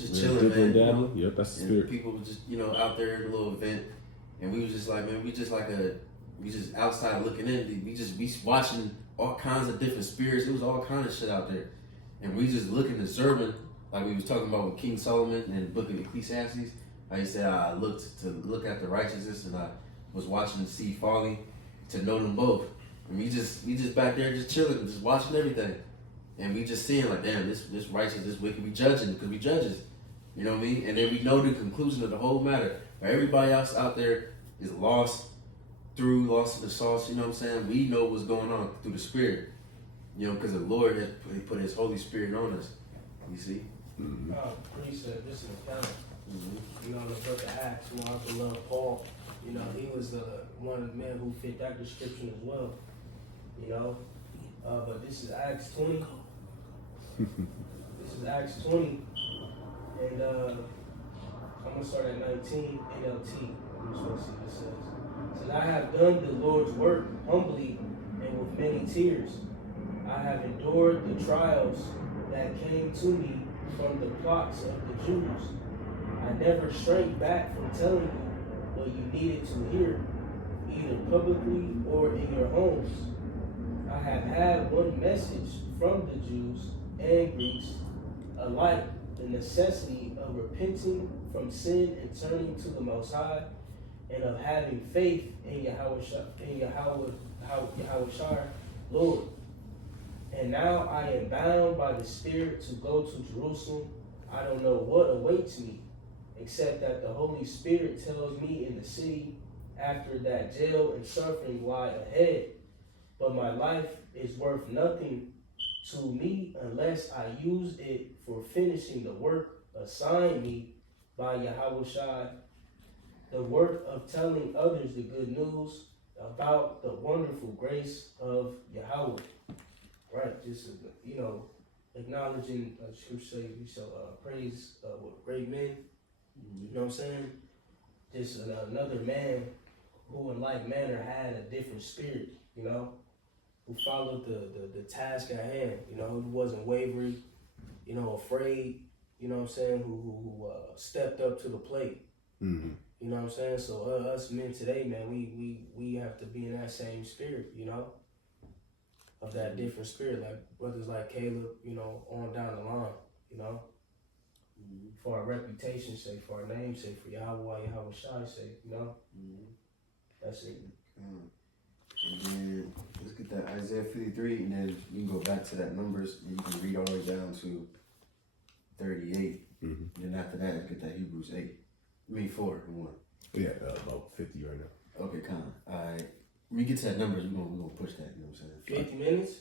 just chilling, man. You know? Yep, that's the and spirit. people were just, out there at a little event, and we was just like, man, we just outside looking in. We watching all kinds of different spirits. It was all kind of shit out there. And we just looking, observing, like we was talking about with King Solomon in the book of Ecclesiastes. How he said, I looked to look at the righteousness, and I was watching the sea falling to know them both. And we just back there just chilling, just watching everything. And we just seeing like, damn, this righteous, this wicked, we judging because we judges. You know what I mean? And then we know the conclusion of the whole matter. But everybody else out there is lost, through loss of the sauce, you know what I'm saying? We know what's going on through the Spirit, you know, because the Lord has put His Holy Spirit on us. You see? Mm-hmm. Precept, this is an account. You know, the book of Acts, who I love Paul. You know, he was one of the men who fit that description as well. You know, but this is Acts 20. This is Acts 20, and I'm gonna start at 19 NLT. I'm just gonna see what it says. It says, I have done the Lord's work humbly and with many tears. I have endured the trials that came to me from the plots of the Jews. I never shrank back from telling you what you needed to hear, either publicly or in your homes. I have had one message from the Jews and Greeks alike, the necessity of repenting from sin and turning to the Most High, and of having faith in Yahweh Lord. And now I am bound by the Spirit to go to Jerusalem. I don't know what awaits me, except that the Holy Spirit tells me in the city, after that jail and suffering lie ahead. But my life is worth nothing to me unless I use it for finishing the work assigned me by Yahweh Shai, the work of telling others the good news about the wonderful grace of Yahweh. Right, just, you know, acknowledging, scripture say, we shall praise what great men, you know what I'm saying? Just another man who in like manner had a different spirit, you know, who followed the task at hand, you know, who wasn't wavering, you know, afraid, you know what I'm saying, who stepped up to the plate. Mm-hmm. You know what I'm saying? So us men today, man, we have to be in that same spirit, you know, of that different spirit, like brothers like Caleb, you know, on down the line, you know, for our reputation's sake, for our name's sake, for Yahweh Shai's sake, you know. That's it. And then let's get that Isaiah 53, and then you can go back to that Numbers, and you can read all the way down to 38. And then after that, let's get that Hebrews 8. I mean 4 and 1. Yeah, about 50 right now. Okay, kind of. All right. When we get to that Numbers, we're gonna push that. You know what I'm saying? 50 minutes?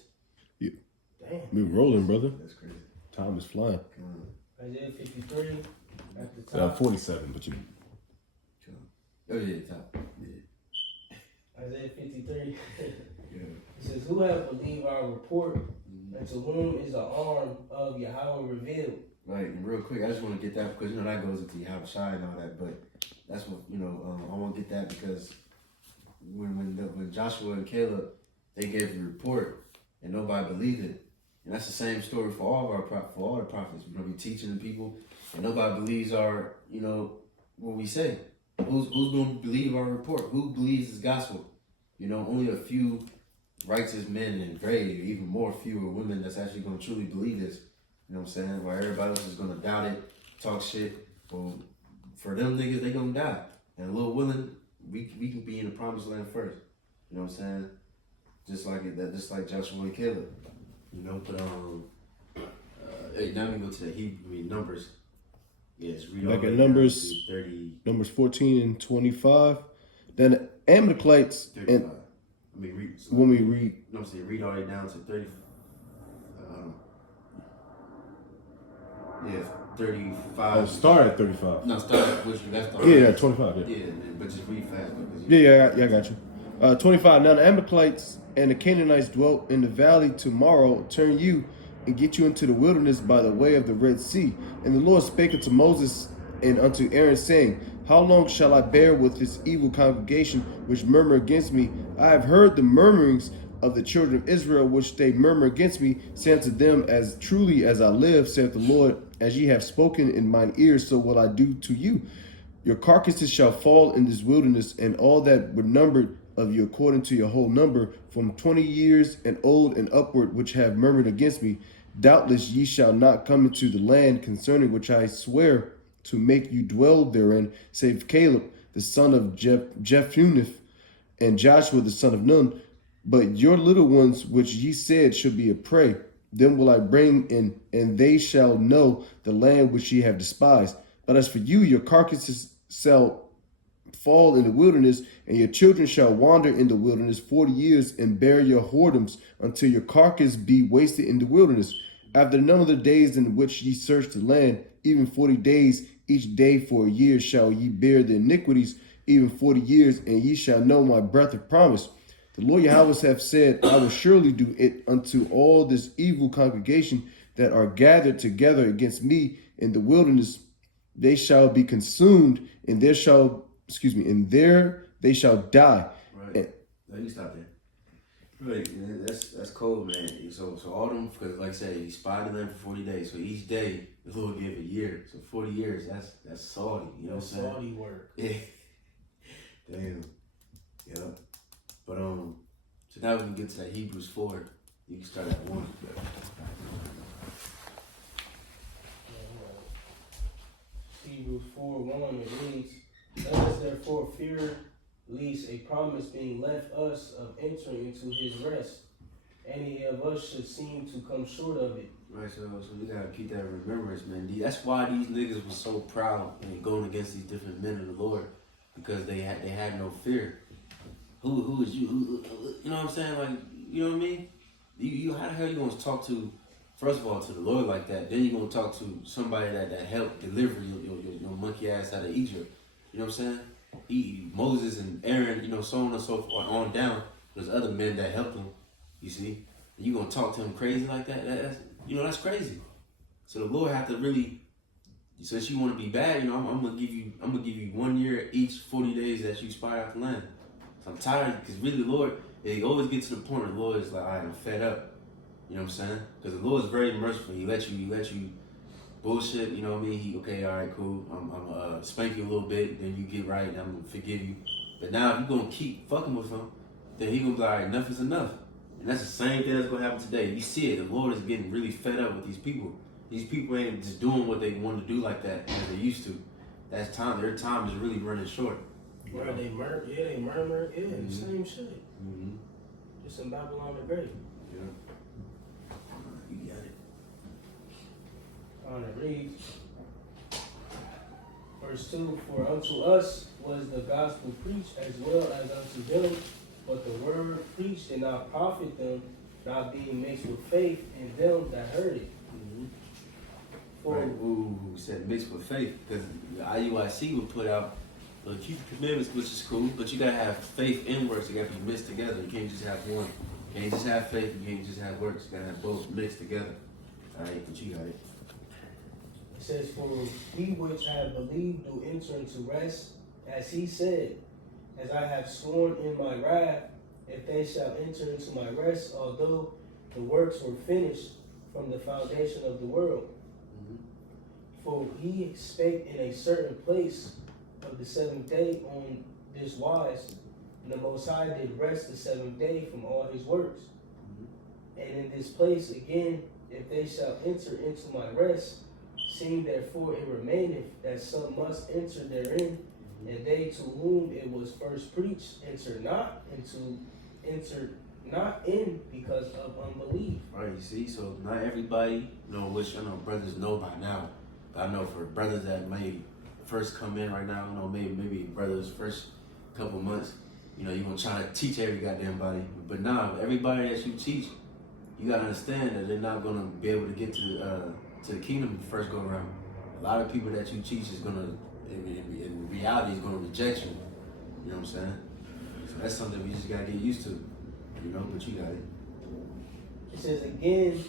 Yeah. Damn. We're rolling, brother. That's crazy. Time is flying. Isaiah 53 at the top. 47, but you. Oh yeah, top. Yeah. Isaiah 53. Yeah. It says, who have believed our report, and to whom is the arm of Yahweh revealed? Right, and real quick, I just want to get that because, you know, that goes into Yahweh Shai and all that, but that's what, you know, I want to get that because when Joshua and Caleb, they gave the report and nobody believed it. And that's the same story for all the prophets. We're going to be teaching the people and nobody believes our, you know, what we say. Who's going to believe our report? Who believes this gospel? You know, only a few righteous men and grave, even more fewer women that's actually going to truly believe this. You know what I'm saying? While everybody else is going to doubt it, talk shit. Well, for them niggas, they going to die. And Lil willing, we can be in the promised land first. You know what I'm saying? Just like Joshua and Caleb. You know, but hey, now we go to the Numbers. Yes, read Back all at the way Numbers, down to 30. Numbers 14 and 25. Then the Amalekites, 35. and I mean, read. when we read, No, I'm saying read all the way down to 30. Yeah, 35. start at 35. No, start which that's the Yeah, 25. Yeah. Yeah, but just read fast because Yeah, I got you. 25. Now the Amalekites and the Canaanites dwelt in the valley. Tomorrow turn you and get you into the wilderness by the way of the Red Sea. And the Lord spake unto Moses and unto Aaron, saying, how long shall I bear with this evil congregation which murmur against me? I have heard the murmurings of the children of Israel, which they murmur against me. Say unto them, as truly as I live, saith the Lord, as ye have spoken in mine ears, so will I do to you. Your carcasses shall fall in this wilderness, and all that were numbered of you according to your whole number, from 20 years and old and upward, which have murmured against me. Doubtless ye shall not come into the land concerning which I swear to make you dwell therein, save Caleb the son of Jephunneh and Joshua the son of Nun. But your little ones which ye said should be a prey, them will I bring in, and they shall know the land which ye have despised. But as for you, your carcasses fall in the wilderness, and your children shall wander in the wilderness 40 years, and bear your whoredoms until your carcass be wasted in the wilderness. After the number of the days in which ye search the land, even 40 days, each day for a year, shall ye bear the iniquities, even 40 years, and ye shall know my breath of promise. The Lord Yahweh hath said, I will surely do it unto all this evil congregation that are gathered together against me in the wilderness. They shall be consumed, and there they shall die. Right. Let me stop there. Right, that's cold, man. So all them, because like I said, he spied the land for 40 days. So each day, the Lord gave a year. So 40 years, that's salty. You know what I'm saying? Salty work. Yeah. Damn. Yeah. But so now we can get to that Hebrews 4. You can start at 1. Hebrews 4:1, it reads, let us therefore fear lest a promise being left us of entering into his rest, any of us should seem to come short of it. Right, so we gotta keep that in remembrance, man. That's why these niggas was so proud and going against these different men of the Lord, because they had no fear. Who is you? You know what I'm saying? Like, you know what I mean? You how the hell you gonna talk to, first of all, to the Lord like that? Then you gonna talk to somebody that helped deliver your monkey ass out of Egypt. You know what I'm saying? Moses and Aaron, you know, so on and so forth, on down. There's other men that helped him. You see, and you gonna talk to him crazy like that? That's crazy. So the Lord have to really, since you want to be bad, you know, I'm gonna give you 1 year each 40 days that you spy out the land. So I'm tired, because really the Lord, they always get to the point where the Lord is like, all right, I'm fed up. You know what I'm saying? Because the Lord is very merciful. He let you bullshit. You know what I mean? He, okay, all right, cool. I'm gonna spank you a little bit, then you get right, and I'm gonna forgive you. But now if you're gonna keep fucking with him, then he gonna be like, all right, enough is enough. And that's the same thing that's gonna happen today. You see it. The Lord is getting really fed up with these people. These people ain't just doing what they want to do like that as they used to. That's time. Their time is really running short. Where they murmur, Mm-hmm. Same shit. Mm-hmm. Just in Babylon the Great. Yeah. You got it. On it reads, verse 2, for unto us was the gospel preached as well as unto them, but the word preached did not profit them, not being mixed with faith in them that heard it. Mm-hmm. For Right. Ooh, said mixed with faith, because the IUIC would put out, keep the commandments, which is cool, but you gotta have faith and works. They gotta be mixed together. You can't just have one. You can't just have faith. You can't just have works. You gotta have both mixed together. All right, but you got it. it says, for we which have believed do enter into rest, as he said, as I have sworn in my wrath, if they shall enter into my rest, although the works were finished from the foundation of the world. Mm-hmm. For he spake in a certain place of the seventh day on this wise, and the Most High did rest the seventh day from all his works. Mm-hmm. And in this place again, if they shall enter into my rest, seeing therefore it remaineth that some must enter therein, and they to whom it was first preached enter not in because of unbelief. Right, you see, so not everybody, which I know brothers know by now. But I know for brothers that may first come in right now, maybe brothers first couple months, you're gonna try to teach every goddamn body. But now, everybody that you teach, you gotta understand that they're not gonna be able to get to the kingdom the first go around. A lot of people that you teach is gonna, in reality, is gonna reject you. You know what I'm saying? So that's something we just gotta get used to. But you got it. It says again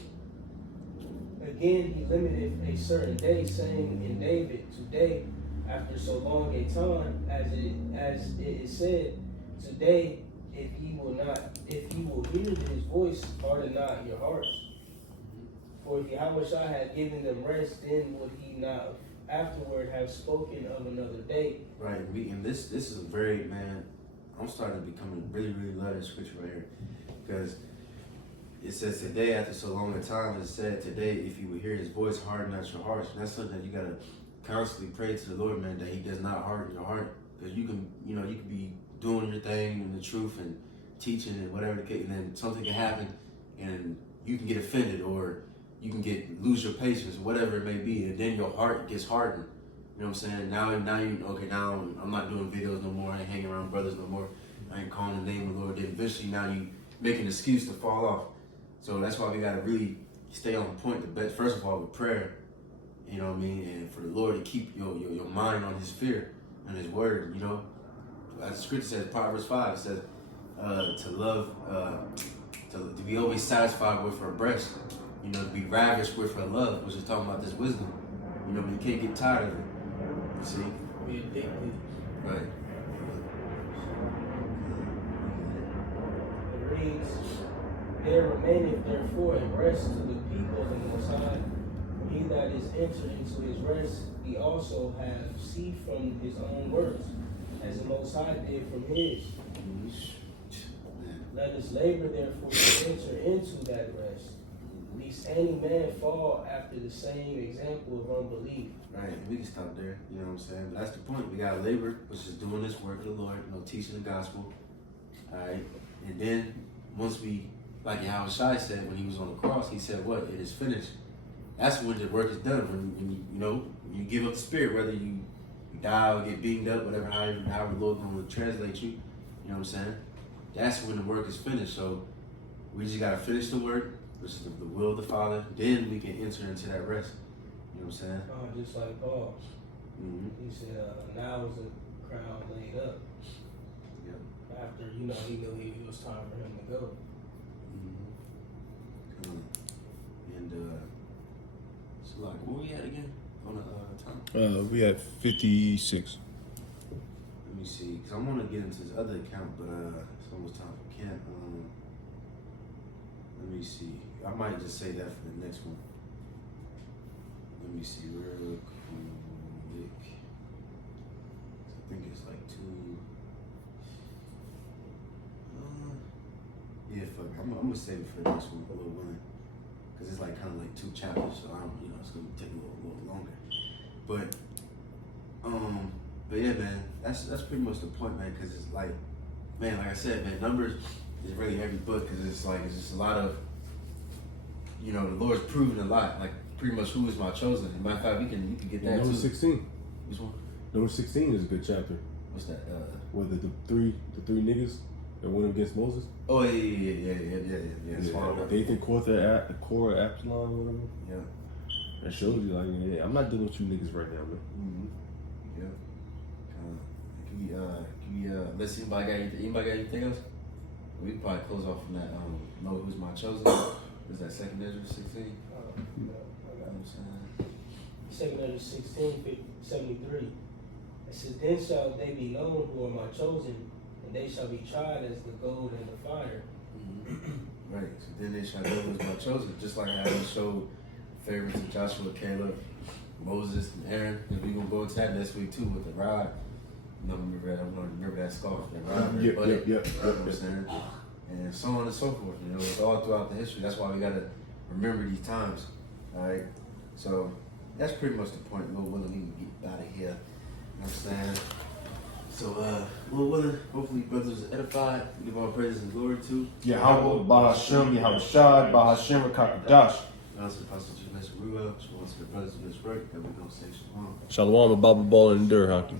he limited a certain day, saying in David, today, after so long a time, as it is said, today, if ye will hear his voice, harden not your hearts. For if Yahushua had given them rest, then would he not afterward have spoken of another day. Right, and this is a very, man, I'm starting to become really, really love this scripture right here. Because it says today, after so long a time, it said today, if you would hear his voice, harden not your hearts. And that's something that you gotta constantly pray to the Lord, man, that he does not harden your heart. Because you can be doing your thing in the truth and teaching and whatever the case, and then something can happen and you can get offended, or you can lose your patience, whatever it may be, and then your heart gets hardened. You know what I'm saying? Now you okay. Now I'm not doing videos no more. I ain't hanging around brothers no more. I ain't calling the name of the Lord. Then eventually now you make an excuse to fall off. So that's why we gotta really stay on point. The best, first of all, with prayer. You know what I mean? And for the Lord to keep your mind on His fear and His word. You know, as the scripture says, Proverbs 5, it says to love, to be always satisfied with her breast. You know, to be ravished with her love, which is talking about this wisdom. You know, but you can't get tired of it. You see? Be addicted. Right. It reads, there remaineth therefore a rest to the people of the Most High. He that is entered into his rest, he also have ceased from his own works, as the Most High did from his. Let us labor therefore to enter into that rest, lest any man fall after the same example of unbelief. Right, we can stop there, you know what I'm saying? But that's the point. We gotta labor, which is doing this work of the Lord, you know, teaching the gospel. Alright. And then once we, like Yahweh Shai said when he was on the cross, he said what? It is finished. That's when the work is done. When you know, when you give up the spirit, whether you die or get beamed up, whatever, however the Lord gonna translate you, you know what I'm saying? That's when the work is finished. So we just gotta finish the work, which is the will of the Father. Then we can enter into that rest. You know what I'm saying? Just like Paul. Mm-hmm. He said, now is the crown laid up. Yep. After, he knew it was time for him to go. Mm-hmm. And so like, where we at again on the time? We at 56. Let me see, cause I want to get into this other account, but it's almost time for camp. Let me see. I might just say that for the next one. Let me see real quick. I think it's like two. Yeah, fuck. I'm gonna save it for the next one, a little one, cause it's like kind of like 2 chapters, so I don't, it's gonna take a little longer. But yeah, man, that's pretty much the point, man. Cause it's like, man, like I said, man, numbers is really every book, cause it's just a lot of, the Lord's proven a lot, like pretty much who is my chosen. As a matter of fact, you can get that Number too. 16. Which one? Number 16 is a good chapter. What's that? Where the three niggas that went against Moses. Oh yeah. Dathan, Korah, Absalom, or whatever. Yeah. That shows you, like, yeah, I'm not dealing with you niggas right now, man. Mm-hmm. Yeah. Let's see, anybody got anything else? We can probably close off from that. Know who's my chosen? Is that 2nd Ezra 16? No, I got it. 2nd Ezra 16, 73. It says, then shall they be known who are my chosen, and they shall be tried as the gold and the fire. Mm-hmm. Right. So then they shall know who's my chosen, just like I showed favor to Joshua, Caleb, Moses, and Aaron. And we're gonna go into that next week too with the rod. I'm gonna remember that scarf, that rod. Yeah. You know what I'm saying? And so on and so forth. It's all throughout the history. That's why we gotta remember these times. Alright? So that's pretty much the point. Lord willing, we can get out of here. You know what I'm saying? So, Lord willing, hopefully brothers are edified. We give all praises and glory to Yahweh, Bahashem, Yahweh Shai, Bahashem, Rakakadash. now to the Apostle Julius Ruel, to the brothers of this work, that we're gonna say shalom. Shalom, Baba Ball, and Dur Hockey.